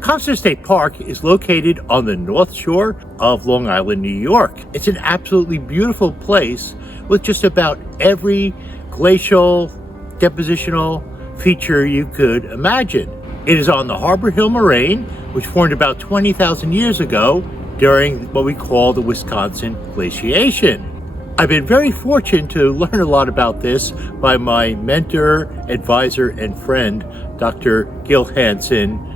Caumsett State Park is located on the North Shore of Long Island, New York. It's an absolutely beautiful place with just about every glacial, depositional feature you could imagine. It is on the Harbor Hill moraine, which formed about 20,000 years ago during what we call the Wisconsin glaciation. I've been very fortunate to learn a lot about this by my mentor, advisor, and friend, Dr. Gil Hansen,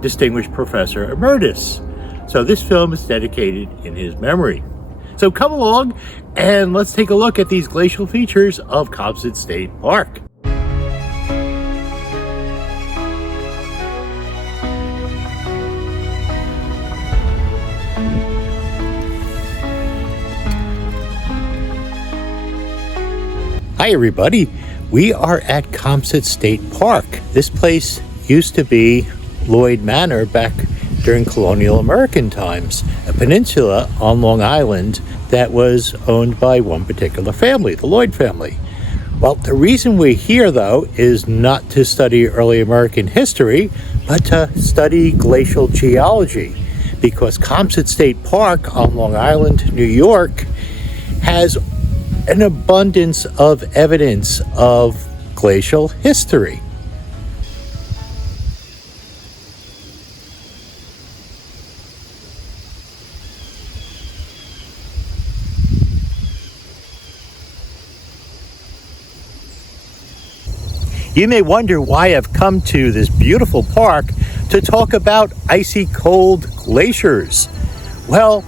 Distinguished Professor Emeritus. So this film is dedicated in his memory. So come along and let's take a look at these glacial features of Caumsett State Park. Hi everybody, we are at Caumsett State Park. This place used to be Lloyd Manor back during colonial American times, a peninsula on Long Island that was owned by one particular family, the Lloyd family. Well, the reason we're here though is not to study early American history, but to study glacial geology, because Caumsett State Park on Long Island, New York, has an abundance of evidence of glacial history. You may wonder why I've come to this beautiful park to talk about icy cold glaciers. Well,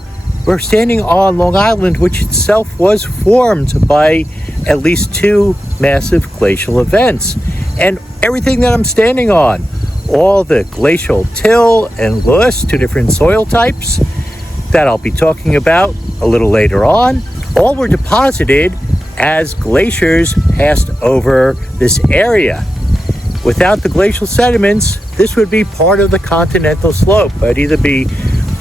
we're standing on Long Island, which itself was formed by at least two massive glacial events. And everything that I'm standing on, all the glacial till and loess, two different soil types that I'll be talking about a little later on, all were deposited as glaciers passed over this area. Without the glacial sediments, this would be part of the continental slope. It'd either be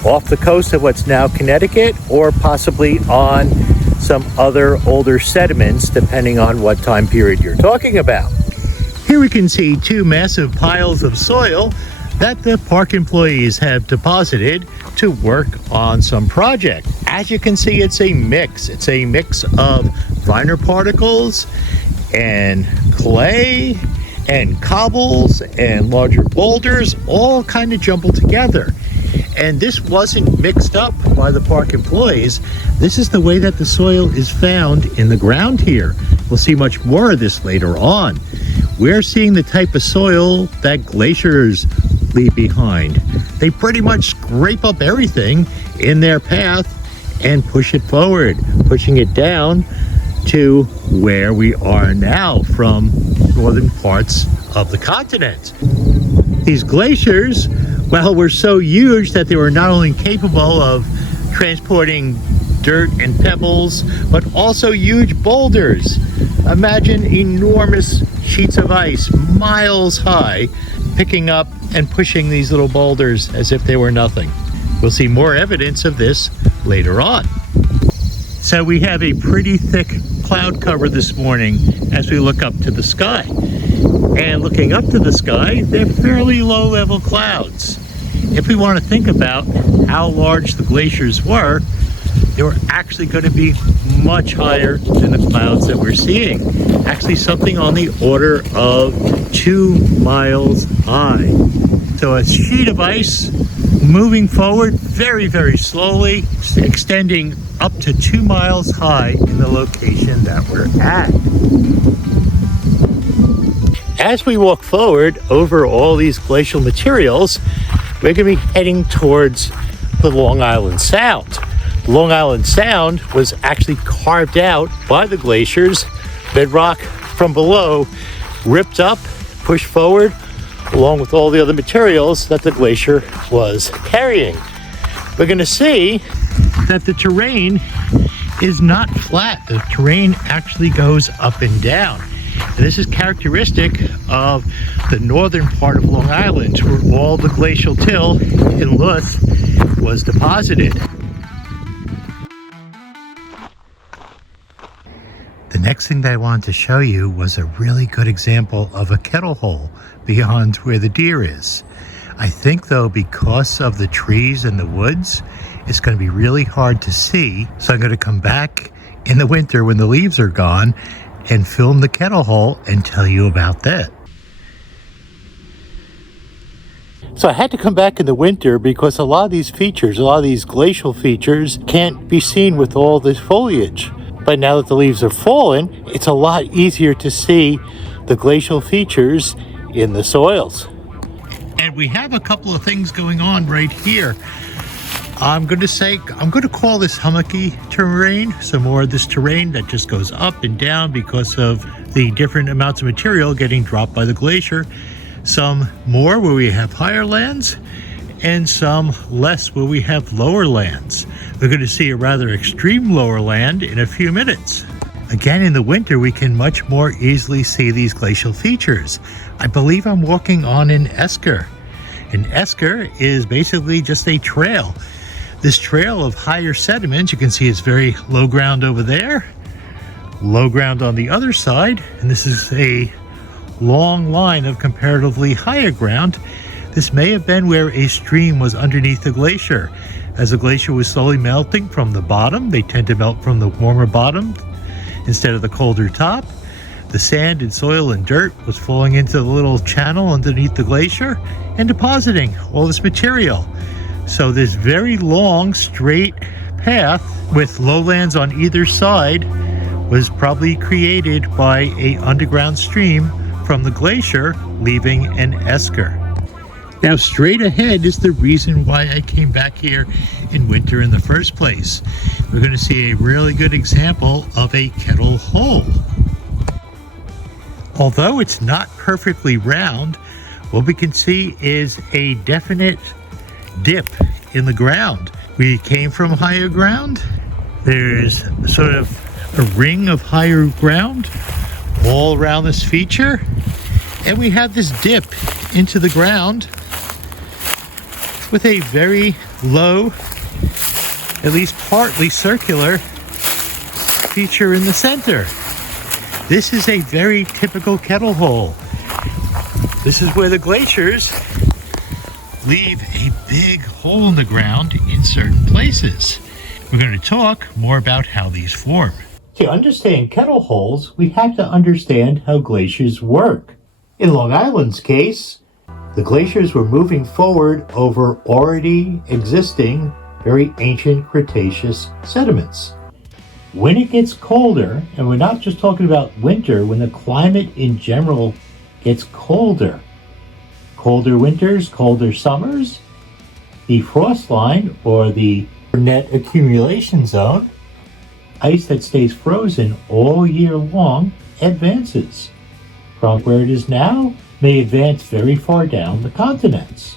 off the coast of what's now Connecticut or possibly on some other older sediments, depending on what time period you're talking about. Here we can see two massive piles of soil that the park employees have deposited to work on some project. As you can see, it's a mix. It's a mix of finer particles and clay and cobbles and larger boulders, all kind of jumbled together. And this wasn't mixed up by the park employees. This is the way that the soil is found in the ground here. We'll see much more of this later on. We're seeing the type of soil that glaciers leave behind. They pretty much scrape up everything in their path and push it forward, pushing it down to where we are now from northern parts of the continent. These glaciers, well, were so huge that they were not only capable of transporting dirt and pebbles, but also huge boulders. Imagine enormous sheets of ice, miles high, picking up and pushing these little boulders as if they were nothing. We'll see more evidence of this later on. So we have a pretty thick cloud cover this morning as we look up to the sky. And looking up to the sky, they're fairly low-level clouds. If we want to think about how large the glaciers were, they were actually going to be much higher than the clouds that we're seeing. Actually something on the order of 2 miles high. So a sheet of ice moving forward very, very slowly, extending up to 2 miles high in the location that we're at. As we walk forward over all these glacial materials, we're going to be heading towards the Long Island Sound. The Long Island Sound was actually carved out by the glaciers, bedrock from below, ripped up, pushed forward, along with all the other materials that the glacier was carrying. We're going to see that the terrain is not flat. The terrain actually goes up and down. And this is characteristic of the northern part of Long Island, where all the glacial till in Loess was deposited. The next thing that I wanted to show you was a really good example of a kettle hole beyond where the deer is. I think though, because of the trees and the woods, it's going to be really hard to see. So I'm going to come back in the winter when the leaves are gone and film the Kettle hole and tell you about that. So I had to come back in the winter because a lot of these features, a lot of these glacial features can't be seen with all this foliage. But now that the leaves are fallen, it's a lot easier to see the glacial features in the soils. And we have a couple of things going on right here. I'm going to call this hummocky terrain, some more of this terrain that just goes up and down because of the different amounts of material getting dropped by the glacier. Some more where we have higher lands, and some less where we have lower lands. We're going to see a rather extreme lower land in a few minutes. Again, in the winter, we can much more easily see these glacial features. I believe I'm walking on an esker. An esker is basically just a trail. This trail of higher sediments, you can see it's very low ground over there, low ground on the other side, and this is a long line of comparatively higher ground. This may have been where a stream was underneath the glacier. As the glacier was slowly melting from the bottom, they tend to melt from the warmer bottom instead of the colder top. The sand and soil and dirt was falling into the little channel underneath the glacier and depositing all this material. So this very long straight path with lowlands on either side was probably created by an underground stream from the glacier leaving an esker. Now straight ahead is the reason why I came back here in winter in the first place. We're going to see a really good example of a kettle hole. Although it's not perfectly round, what we can see is a definite dip in the ground. We came from higher ground. There's sort of a ring of higher ground all around this feature, and we have this dip into the ground with a very low, at least partly circular feature in the center. This is a very typical kettle hole. This is where the glaciers leave a big hole in the ground in certain places. We're going to talk more about how these form. To understand kettle holes, we have to understand how glaciers work. In Long Island's case, the glaciers were moving forward over already existing, very ancient Cretaceous sediments. When it gets colder, and we're not just talking about winter, when the climate in general gets colder, colder winters, colder summers, the frost line, or the net accumulation zone, ice that stays frozen all year long, advances. From where it is now, may advance very far down the continents.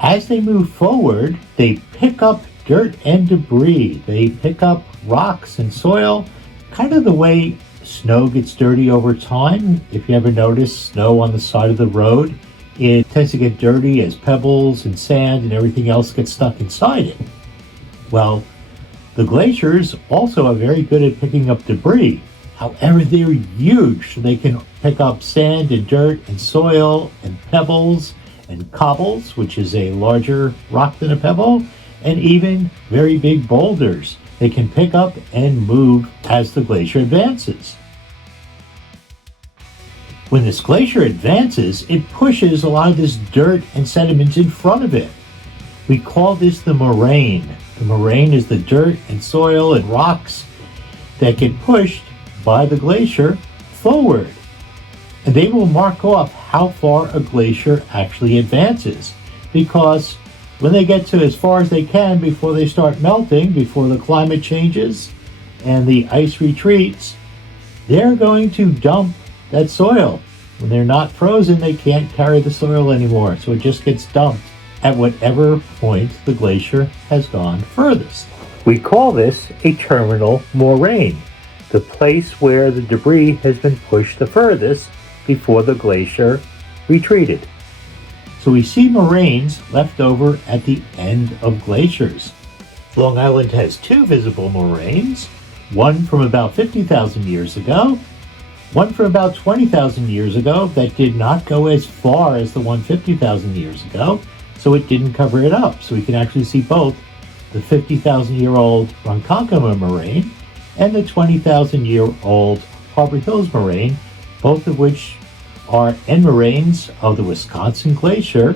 As they move forward, they pick up dirt and debris. They pick up rocks and soil, kind of the way snow gets dirty over time. If you ever notice snow on the side of the road, it tends to get dirty as pebbles and sand and everything else gets stuck inside it. Well, the glaciers also are very good at picking up debris. However, they're huge, so they can pick up sand and dirt and soil and pebbles and cobbles, which is a larger rock than a pebble, and even very big boulders. They can pick up and move as the glacier advances. When this glacier advances, it pushes a lot of this dirt and sediment in front of it. We call this the moraine. The moraine is the dirt and soil and rocks that get pushed by the glacier forward. And they will mark off how far a glacier actually advances, because when they get to as far as they can before they start melting, before the climate changes and the ice retreats, they're going to dump that soil. When they're not frozen, they can't carry the soil anymore, so it just gets dumped at whatever point the glacier has gone furthest. We call this a terminal moraine, the place where the debris has been pushed the furthest before the glacier retreated. So we see moraines left over at the end of glaciers. Long Island has two visible moraines, one from about 50,000 years ago One from about 20,000 years ago that did not go as far as the one 50,000 years ago, so it didn't cover it up. So we can actually see both the 50,000-year-old Ronkonkoma moraine and the 20,000-year-old Harbor Hills moraine, both of which are end moraines of the Wisconsin Glacier,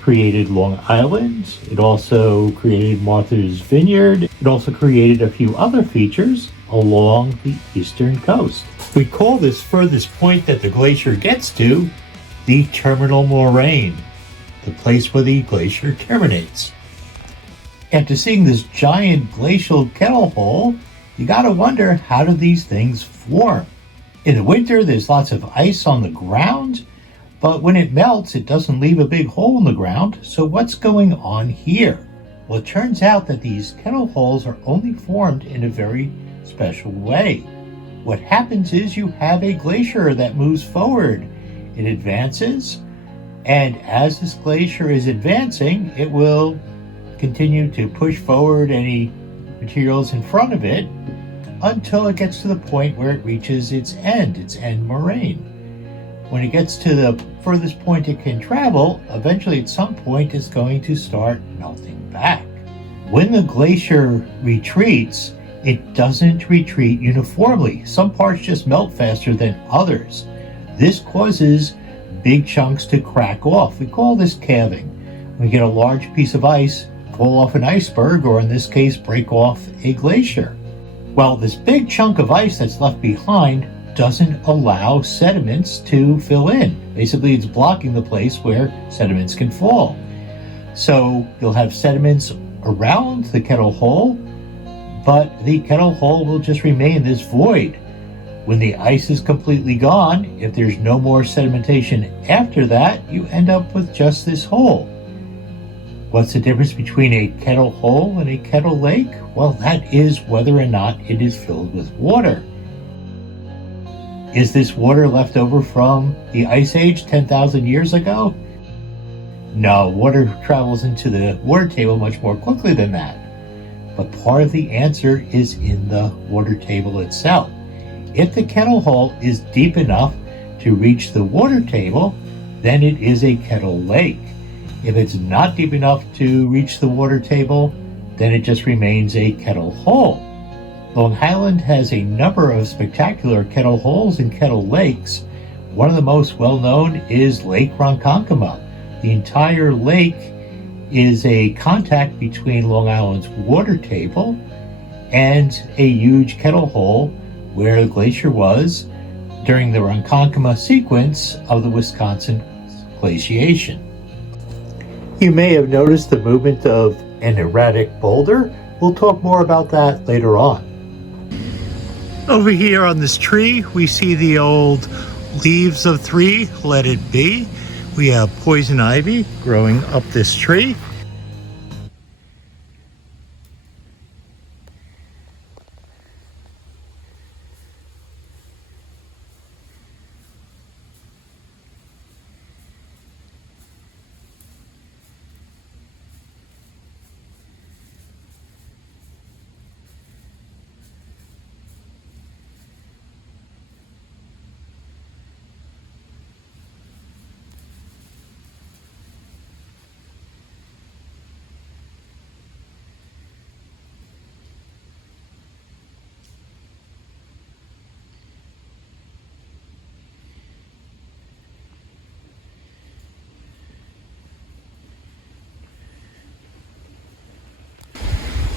created Long Island. It also created Martha's Vineyard. It also created a few other features along the eastern coast. We call this furthest point that the glacier gets to the terminal moraine, the place where the glacier terminates. After seeing this giant glacial kettle hole, you gotta wonder, how do these things form? In the winter, there's lots of ice on the ground, but when it melts, it doesn't leave a big hole in the ground. So what's going on here? Well, it turns out that these kettle holes are only formed in a very special way. What happens is you have a glacier that moves forward. It advances, and as this glacier is advancing, it will continue to push forward any materials in front of it until it gets to the point where it reaches its end moraine. When it gets to the furthest point it can travel, eventually at some point it's going to start melting back. When the glacier retreats, it doesn't retreat uniformly. Some parts just melt faster than others. This causes big chunks to crack off. We call this calving. We get a large piece of ice fall off an iceberg, or in this case, break off a glacier. Well, this big chunk of ice that's left behind doesn't allow sediments to fill in. Basically, it's blocking the place where sediments can fall. So you'll have sediments around the kettle hole, but the kettle hole will just remain this void. When the ice is completely gone, if there's no more sedimentation after that, you end up with just this hole. What's the difference between a kettle hole and a kettle lake? Well, that is whether or not it is filled with water. Is this water left over from the Ice Age 10,000 years ago? No, water travels into the water table much more quickly than that. But part of the answer is in the water table itself. If the kettle hole is deep enough to reach the water table, then it is a kettle lake. If it's not deep enough to reach the water table, then it just remains a kettle hole. Long Island has a number of spectacular kettle holes and kettle lakes. One of the most well-known is Lake Ronkonkoma. The entire lake is a contact between Long Island's water table and a huge kettle hole where the glacier was during the Ronkonkoma sequence of the Wisconsin glaciation. You may have noticed the movement of an erratic boulder. We'll talk more about that later on. Over here on this tree, we see the old leaves of 3, let it be. We have poison ivy growing up this tree.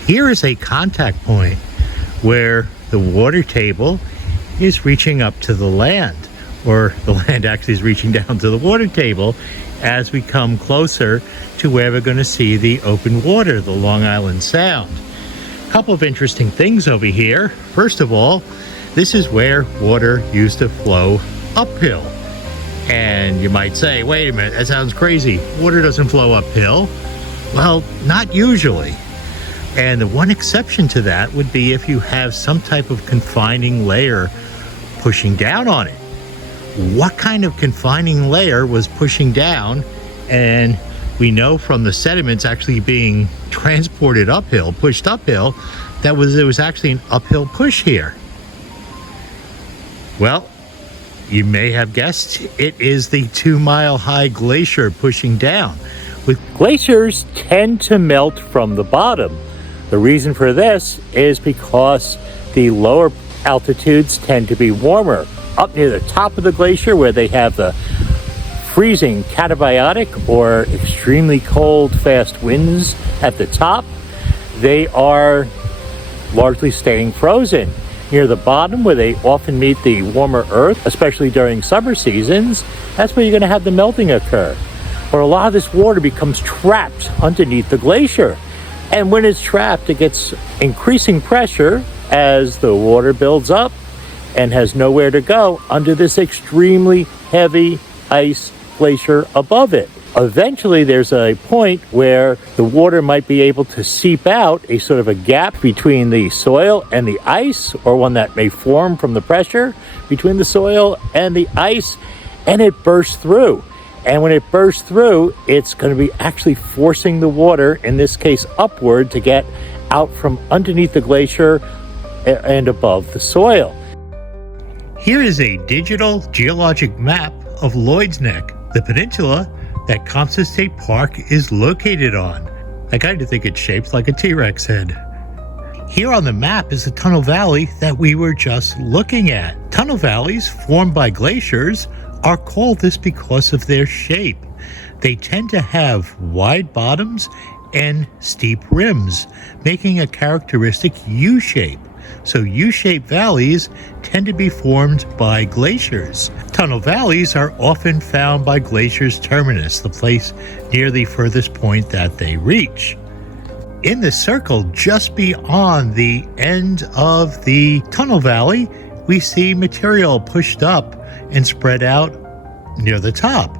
Here is a contact point where the water table is reaching up to the land, or the land actually is reaching down to the water table as we come closer to where we're going to see the open water, the Long Island Sound. A couple of interesting things over here. First of all, this is where water used to flow uphill. And you might say, wait a minute, that sounds crazy. Water doesn't flow uphill. Well, not usually. And the one exception to that would be if you have some type of confining layer pushing down on it. What kind of confining layer was pushing down? And we know from the sediments actually being transported uphill, pushed uphill, that it was actually an uphill push here. Well, You may have guessed it is the 2-mile-high glacier pushing down. Glaciers tend to melt from the bottom. The reason for this is because the lower altitudes tend to be warmer. Up near the top of the glacier, where they have the freezing catabiotic or extremely cold, fast winds at the top, they are largely staying frozen. Near the bottom, where they often meet the warmer earth, especially during summer seasons, that's where you're going to have the melting occur. But a lot of this water becomes trapped underneath the glacier. And when it's trapped, it gets increasing pressure as the water builds up and has nowhere to go under this extremely heavy ice glacier above it. Eventually, there's a point where the water might be able to seep out, a sort of a gap between the soil and the ice, or one that may form from the pressure between the soil and the ice, and it bursts through. And when it bursts through, it's going to be actually forcing the water, in this case upward, to get out from underneath the glacier and above the soil. Here is a digital geologic map of Lloyd's Neck, the peninsula that Caumsett State Park is located on. I kind of think it's shaped like a T-Rex head. Here on the map is the tunnel valley that we were just looking at. Tunnel valleys formed by glaciers are called this because of their shape. They tend to have wide bottoms and steep rims, making a characteristic U-shape. So U-shaped valleys tend to be formed by glaciers. Tunnel valleys are often found by glaciers' terminus, the place near the furthest point that they reach. In the circle just beyond the end of the tunnel valley, we see material pushed up and spread out near the top.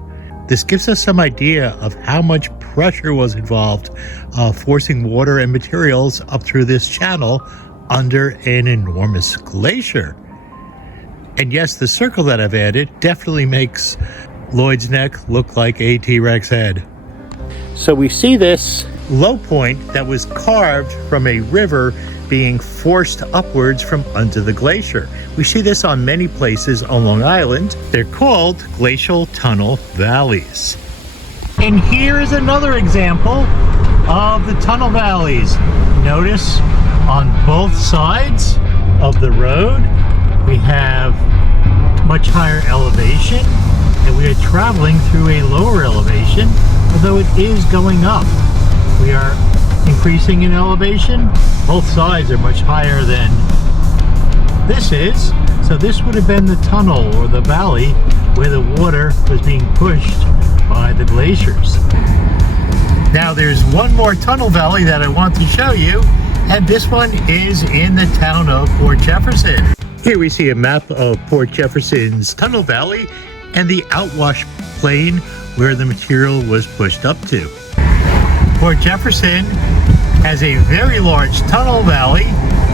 This gives us some idea of how much pressure was involved forcing water and materials up through this channel under an enormous glacier. And yes, the circle that I've added definitely makes Lloyd's Neck look like a T-Rex head. So we see this low point that was carved from a river being forced upwards from under the glacier. We see this on many places on Long Island. They're called glacial tunnel valleys. And here is another example of the tunnel valleys. Notice on both sides of the road we have much higher elevation, and we are traveling through a lower elevation, although it is going up. We are increasing in elevation. Both sides are much higher than this is. So this would have been the tunnel or the valley where the water was being pushed by the glaciers. Now there's one more tunnel valley that I want to show you, and this one is in the town of Port Jefferson. Here we see a map of Port Jefferson's tunnel valley and the outwash plain where the material was pushed up to. Port Jefferson has a very large tunnel valley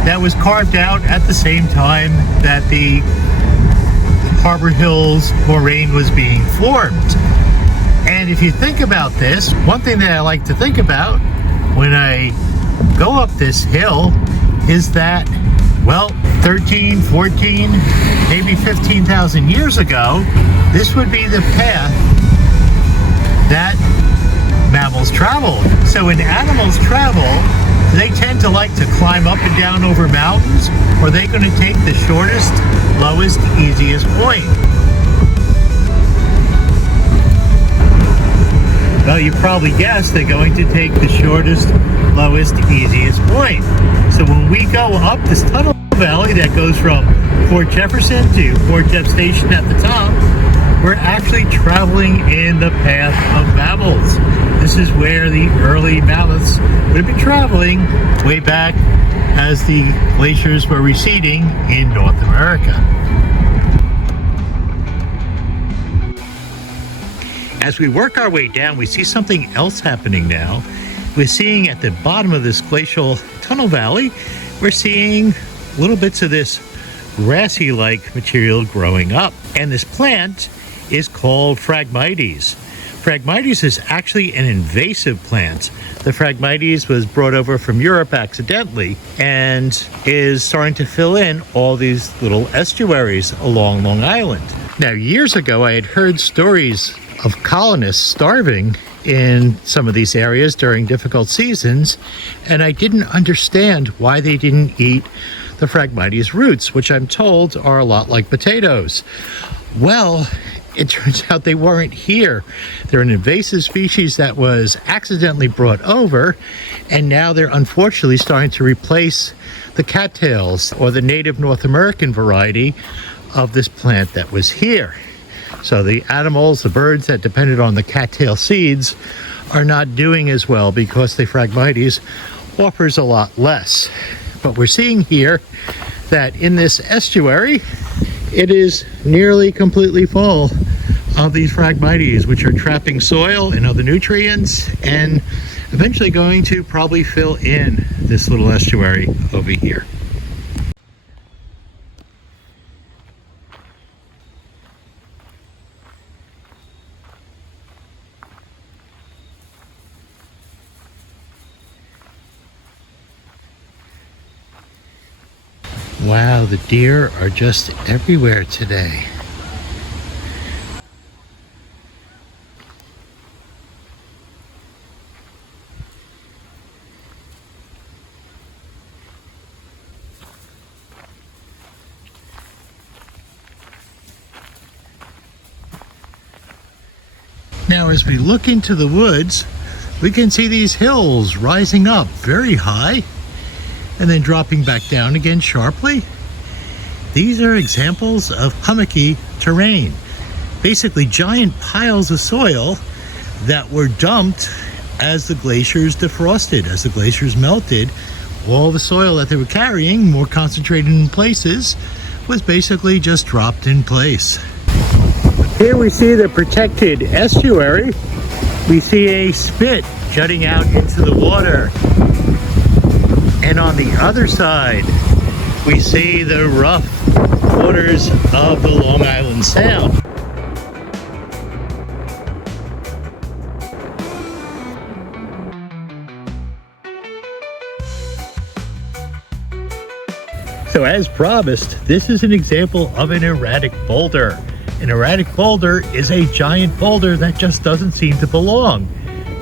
that was carved out at the same time that the Harbor Hills moraine was being formed. And if you think about this, one thing that I like to think about when I go up this hill is that, well, 13, 14, maybe 15,000 years ago, this would be the path that mammals traveled. So when animals travel, they tend to like to climb up and down over mountains, or they're going to take the shortest, lowest, easiest point. Well, you probably guessed they're going to take the shortest, lowest, easiest point. So when we go up this tunnel valley that goes from Port Jefferson to Port Jeff Station at the top, we're actually traveling in the path of mammals. This is where the early mammoths would have been traveling way back as the glaciers were receding in North America. As we work our way down, we see something else happening now. We're seeing at the bottom of this glacial tunnel valley, we're seeing little bits of this grassy-like material growing up. And this plant is called Phragmites. Phragmites is actually an invasive plant. The Phragmites was brought over from Europe accidentally and is starting to fill in all these little estuaries along Long Island. Now, years ago, I had heard stories of colonists starving in some of these areas during difficult seasons, and I didn't understand why they didn't eat the Phragmites roots, which I'm told are a lot like potatoes. Well, it turns out they weren't here. They're an invasive species that was accidentally brought over, and now they're unfortunately starting to replace the cattails, or the native North American variety of this plant that was here. So the animals, the birds that depended on the cattail seeds are not doing as well because the Phragmites offers a lot less. But we're seeing here that in this estuary, it is nearly completely full of these Phragmites, which are trapping soil and other nutrients and eventually going to probably fill in this little estuary over here. Wow, the deer are just everywhere today. Now, as we look into the woods, we can see these hills rising up very high and then dropping back down again sharply. These are examples of hummocky terrain. Basically giant piles of soil that were dumped as the glaciers defrosted, as the glaciers melted. All the soil that they were carrying, more concentrated in places, was basically just dropped in place. Here we see the protected estuary. We see a spit jutting out into the water. And on the other side, we see the rough waters of the Long Island Sound. So as promised, this is an example of an erratic boulder. An erratic boulder is a giant boulder that just doesn't seem to belong.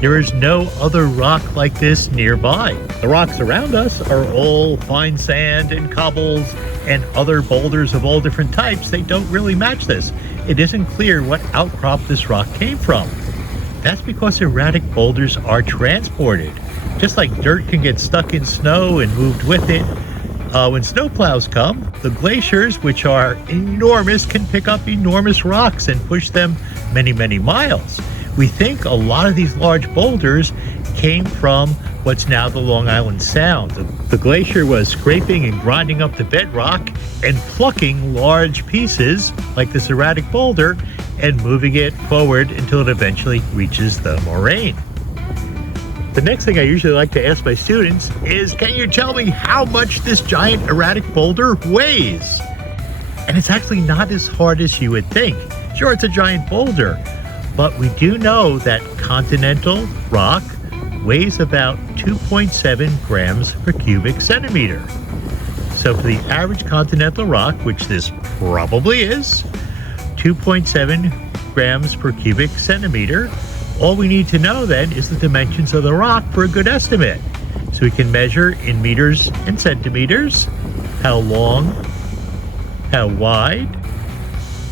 There is no other rock like this nearby. The rocks around us are all fine sand and cobbles and other boulders of all different types. They don't really match this. It isn't clear what outcrop this rock came from. That's because erratic boulders are transported. Just like dirt can get stuck in snow and moved with it, when snowplows come, the glaciers, which are enormous, can pick up enormous rocks and push them many, many miles. We think a lot of these large boulders came from what's now the Long Island Sound. The glacier was scraping and grinding up the bedrock and plucking large pieces, like this erratic boulder, and moving it forward until it eventually reaches the moraine. The next thing I usually like to ask my students is, can you tell me how much this giant erratic boulder weighs? And it's actually not as hard as you would think. Sure, it's a giant boulder, but we do know that continental rock weighs about 2.7 grams per cubic centimeter. So for the average continental rock, which this probably is, 2.7 grams per cubic centimeter, all we need to know then is the dimensions of the rock for a good estimate. So we can measure in meters and centimeters how long, how wide,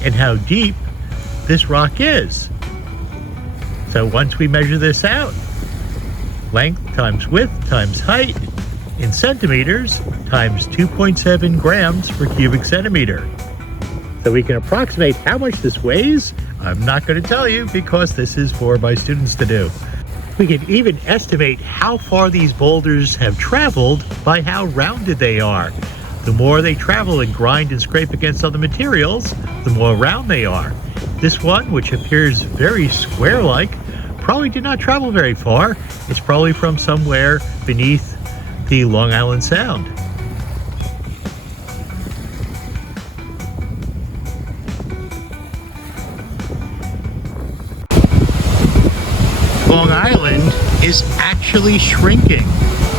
and how deep this rock is. So once we measure this out, length times width times height in centimeters times 2.7 grams per cubic centimeter. So we can approximate how much this weighs. I'm not going to tell you because this is for my students to do. We can even estimate how far these boulders have traveled by how rounded they are. The more they travel and grind and scrape against other materials, the more round they are. This one, which appears very square-like, probably did not travel very far. It's probably from somewhere beneath the Long Island Sound. Long Island is actually shrinking.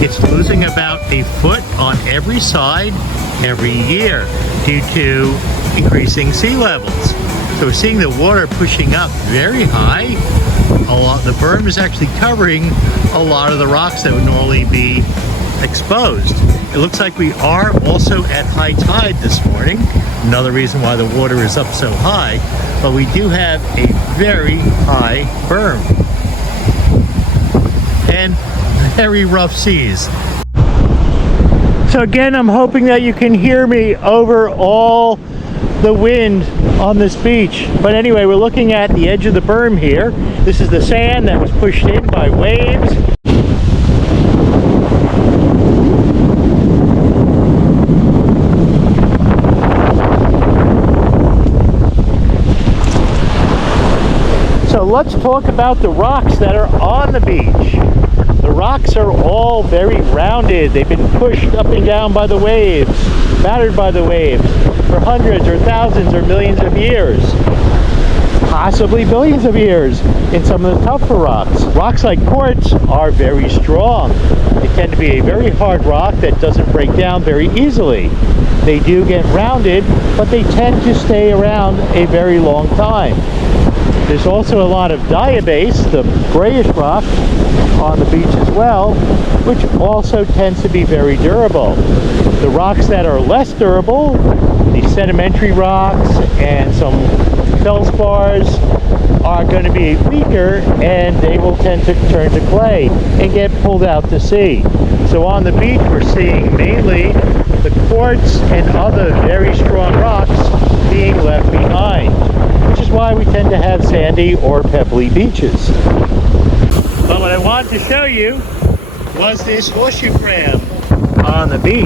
It's losing about a foot on every side every year due to increasing sea levels. So we're seeing the water pushing up very high. The berm is actually covering a lot of the rocks that would normally be exposed. It looks like we are also at high tide this morning. Another reason why the water is up so high, but we do have a very high berm and very rough seas. So again, I'm hoping that you can hear me over all the wind on this beach. But anyway, we're looking at the edge of the berm here. This is the sand that was pushed in by waves. So let's talk about the rocks that are on the beach. The rocks are all very rounded. They've been pushed up and down by the waves, battered by the waves for hundreds or thousands or millions of years, possibly billions of years in some of the tougher rocks. Rocks like quartz are very strong. They tend to be a very hard rock that doesn't break down very easily. They do get rounded, but they tend to stay around a very long time. There's also a lot of diabase, the grayish rock, on the beach as well, which also tends to be very durable. The rocks that are less durable, the sedimentary rocks and some feldspars, are going to be weaker, and they will tend to turn to clay and get pulled out to sea. So on the beach we're seeing mainly the quartz and other very strong rocks being left behind, which is why we tend to have sandy or pebbly beaches. But what I wanted to show you was this horseshoe crab on the beach.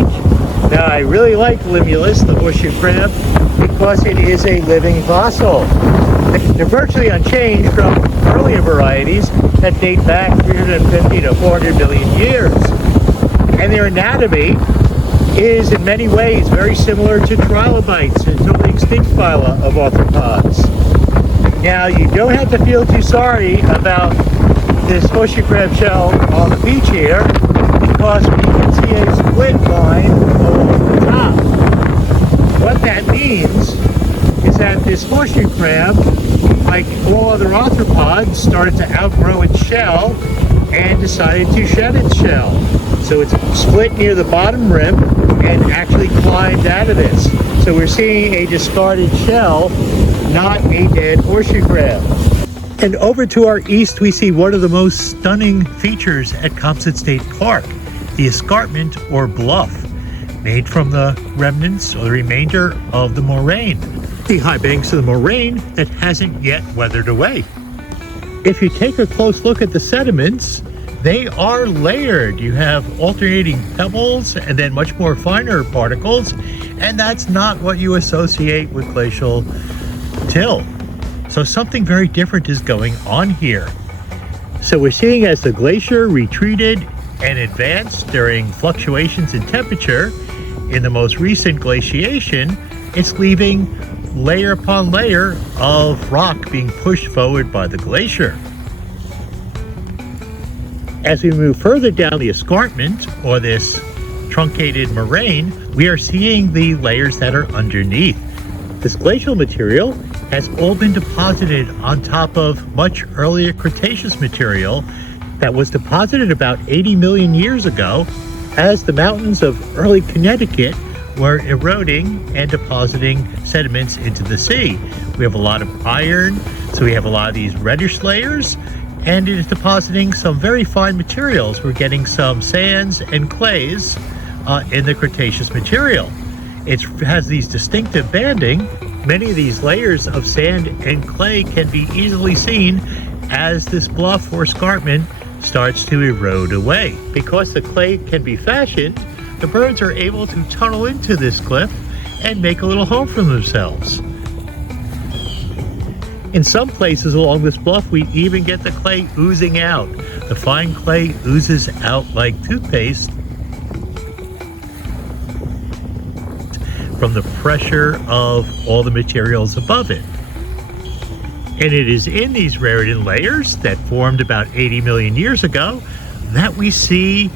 Now I really like Limulus, the horseshoe crab, because it is a living fossil. They're virtually unchanged from earlier varieties that date back 350 to 400 million years. And their anatomy is in many ways very similar to trilobites, a totally extinct phyla of arthropods. Now you don't have to feel too sorry about this horseshoe crab shell on the beach here, because we can see a split line along the top. What that means is that this horseshoe crab, like all other arthropods, started to outgrow its shell and decided to shed its shell. So it's split near the bottom rim and actually climbed out of this. So we're seeing a discarded shell, not a dead horseshoe crab. And over to our east, we see one of the most stunning features at Caumsett State Park, the escarpment or bluff, made from the remnants or the remainder of the moraine, the high banks of the moraine that hasn't yet weathered away. If you take a close look at the sediments, they are layered. You have alternating pebbles and then much more finer particles, and that's not what you associate with glacial till. So something very different is going on here. So we're seeing as the glacier retreated and advanced during fluctuations in temperature, in the most recent glaciation, it's leaving layer upon layer of rock being pushed forward by the glacier. As we move further down the escarpment, or this truncated moraine, we are seeing the layers that are underneath. This glacial material has all been deposited on top of much earlier Cretaceous material that was deposited about 80 million years ago as the mountains of early Connecticut were eroding and depositing sediments into the sea. We have a lot of iron, so we have a lot of these reddish layers, and it is depositing some very fine materials. We're getting some sands and clays in the Cretaceous material. It has these distinctive banding. Many of these layers of sand and clay can be easily seen as this bluff or escarpment starts to erode away. Because the clay can be fashioned, the birds are able to tunnel into this cliff and make a little home for themselves. In some places along this bluff, we even get the clay oozing out. The fine clay oozes out like toothpaste from the pressure of all the materials above it. And it is in these Raritan layers that formed about 80 million years ago that we see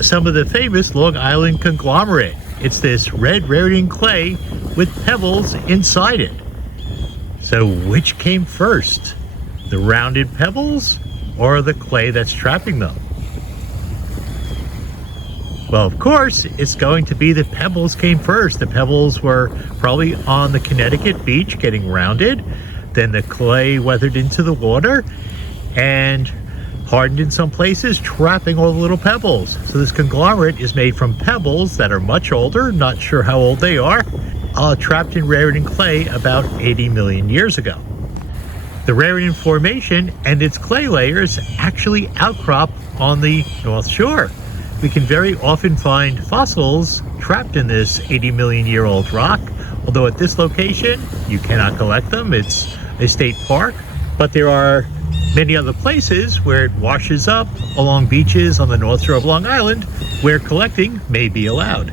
some of the famous Long Island conglomerate. It's this red Raritan clay with pebbles inside it. So which came first? The rounded pebbles or the clay that's trapping them? Well, of course, it's going to be the pebbles came first. The pebbles were probably on the Connecticut beach getting rounded. Then the clay weathered into the water and hardened in some places, trapping all the little pebbles. So this conglomerate is made from pebbles that are much older, not sure how old they are, trapped in Raritan clay about 80 million years ago. The Raritan Formation and its clay layers actually outcrop on the North Shore. We can very often find fossils trapped in this 80 million year old rock, although at this location you cannot collect them. It's a state park, but there are many other places where it washes up along beaches on the North Shore of Long Island where collecting may be allowed.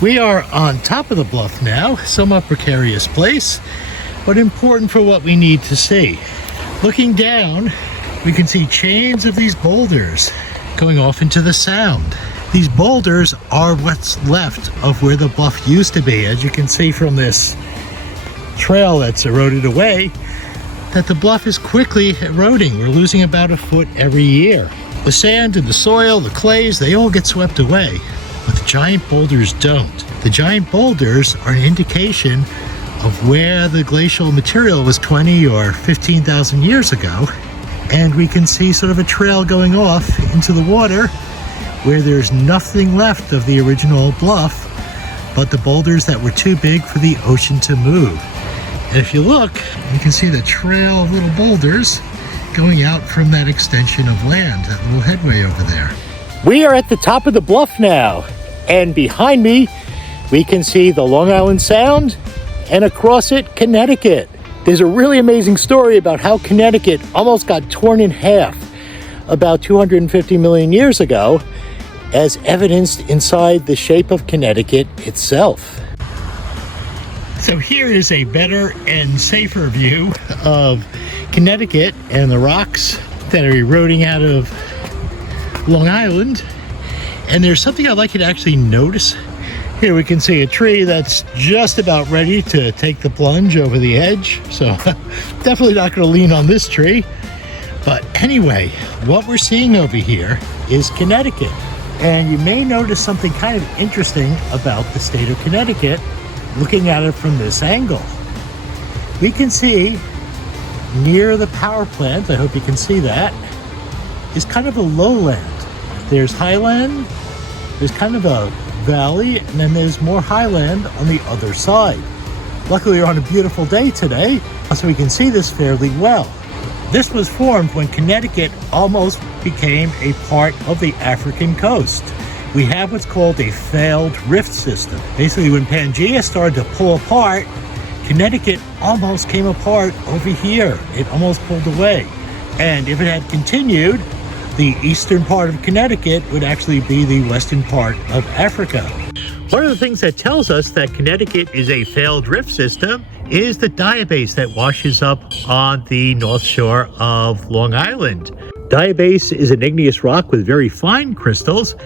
We are on top of the bluff now, somewhat precarious place, but important for what we need to see. Looking down, we can see chains of these boulders going off into the sound. These boulders are what's left of where the bluff used to be. As you can see from this trail that's eroded away, that the bluff is quickly eroding. We're losing about a foot every year. The sand and the soil, the clays, they all get swept away. But the giant boulders don't. The giant boulders are an indication of where the glacial material was 20 or 15,000 years ago. And we can see sort of a trail going off into the water where there's nothing left of the original bluff but the boulders that were too big for the ocean to move. And if you look, you can see the trail of little boulders going out from that extension of land, that little headway over there. We are at the top of the bluff now. And behind me, we can see the Long Island Sound, and across it, Connecticut. There's a really amazing story about how Connecticut almost got torn in half about 250 million years ago, as evidenced inside the shape of Connecticut itself. So here is a better and safer view of Connecticut and the rocks that are eroding out of Long Island. And there's something I'd like you to actually notice. Here we can see a tree that's just about ready to take the plunge over the edge. So definitely not going to lean on this tree. But anyway, what we're seeing over here is Connecticut. And you may notice something kind of interesting about the state of Connecticut looking at it from this angle. We can see near the power plant, I hope you can see that, is kind of a lowland. There's highland, there's kind of a valley, and then there's more highland on the other side. Luckily, we're on a beautiful day today, so we can see this fairly well. This was formed when Connecticut almost became a part of the African coast. We have what's called a failed rift system. Basically, when Pangea started to pull apart, Connecticut almost came apart over here. It almost pulled away. And if it had continued, the eastern part of Connecticut would actually be the western part of Africa. One of the things that tells us that Connecticut is a failed rift system is the diabase that washes up on the north shore of Long Island. Diabase is an igneous rock with very fine crystals,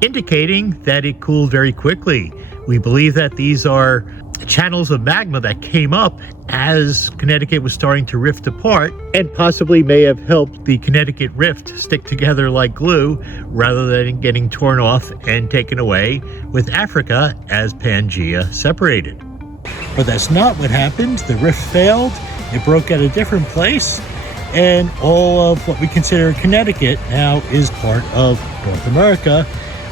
indicating that it cooled very quickly. We believe that these are channels of magma that came up as Connecticut was starting to rift apart, and possibly may have helped the Connecticut rift stick together like glue rather than getting torn off and taken away with Africa as Pangea separated. but that's not what happened. The rift failed, it broke at a different place, and all of what we consider Connecticut now is part of North America,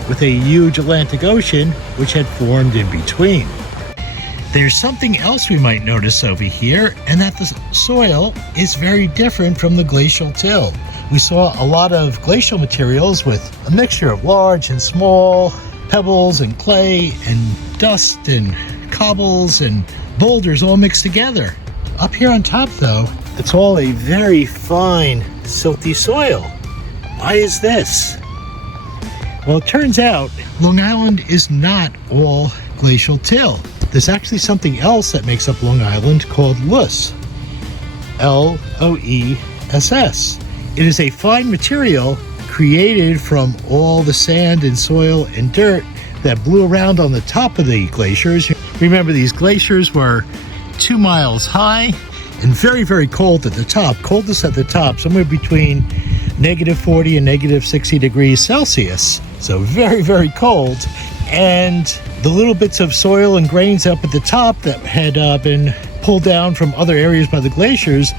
with a huge Atlantic Ocean which had formed in between. There's something else we might notice over here, and that the soil is very different from the glacial till. We saw a lot of glacial materials with a mixture of large and small pebbles and clay and dust and cobbles and boulders all mixed together. Up here on top though, it's all a very fine silty soil. Why is this? Well, it turns out Long Island is not all glacial till. There's actually something else that makes up Long Island called Loess. Loess. It is a fine material created from all the sand and soil and dirt that blew around on the top of the glaciers. Remember, these glaciers were 2 miles high and very, very cold at the top. Coldest at the top, somewhere between -40 and -60 degrees Celsius. So very, very cold. And the little bits of soil and grains up at the top that had been pulled down from other areas by the glaciers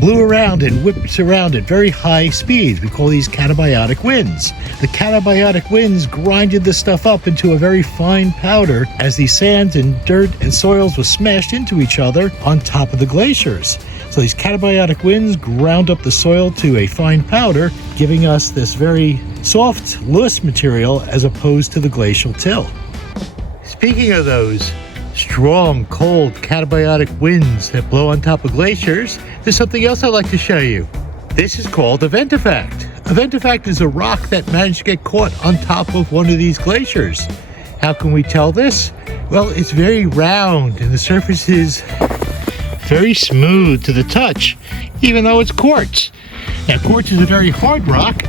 blew around and whipped around at very high speeds. We call these catabiotic winds. The catabiotic winds grinded this stuff up into a very fine powder as the sand and dirt and soils were smashed into each other on top of the glaciers. So these catabiotic winds ground up the soil to a fine powder, giving us this very soft, loose material as opposed to the glacial till. Speaking of those strong, cold, catabiotic winds that blow on top of glaciers, there's something else I'd like to show you. This is called a ventifact. A ventifact is a rock that managed to get caught on top of one of these glaciers. How can we tell this? Well, it's very round and the surface is very smooth to the touch, even though it's quartz. Now, quartz is a very hard rock,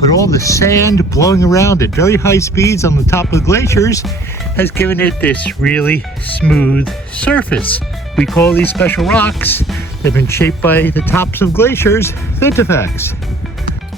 but all the sand blowing around at very high speeds on the top of glaciers has given it this really smooth surface. We call these special rocks, they've been shaped by the tops of glaciers, ventifacts.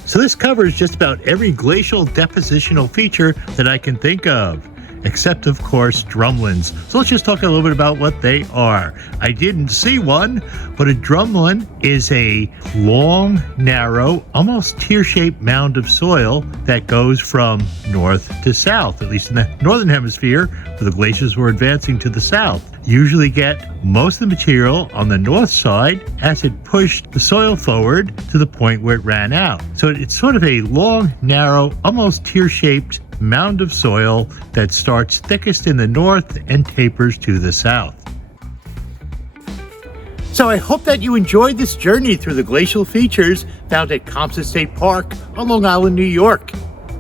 So this covers just about every glacial depositional feature that I can think of, except of course drumlins. So let's just talk a little bit about what they are. I didn't see one, but a drumlin is a long, narrow, almost tear-shaped mound of soil that goes from north to south, at least in the northern hemisphere, where the glaciers were advancing to the south. You usually get most of the material on the north side as it pushed the soil forward to the point where it ran out. So it's sort of a long, narrow, almost tear-shaped mound of soil that starts thickest in the north and tapers to the south. So I hope that you enjoyed this journey through the glacial features found at Caumsett State Park on Long Island, New York.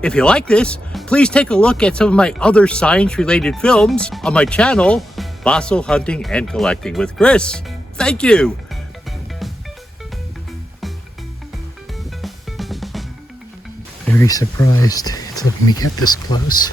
If you like this, please take a look at some of my other science-related films on my channel, Fossil Hunting and Collecting with Chris. Thank you. Very surprised it's letting me get this close.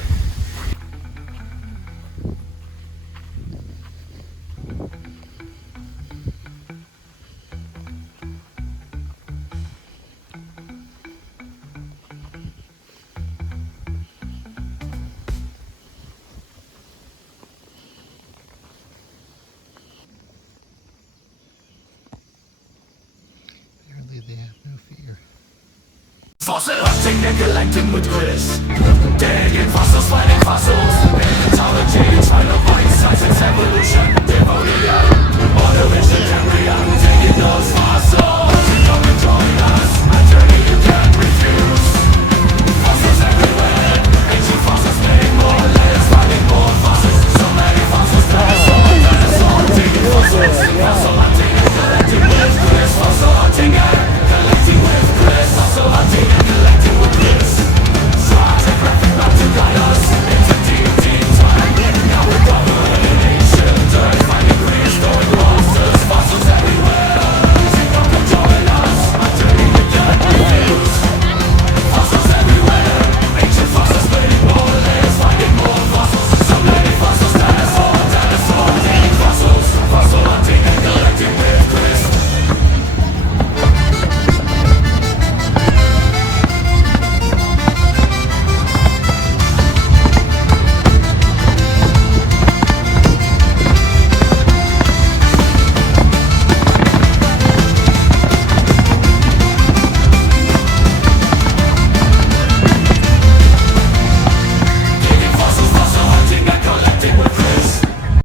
Apparently they have no fear. Fossil hunting and collecting with Chris. Digging fossils, finding fossils. Ecology, trying to find science and evolution. Devoted, motivation, and we are taking those fossils.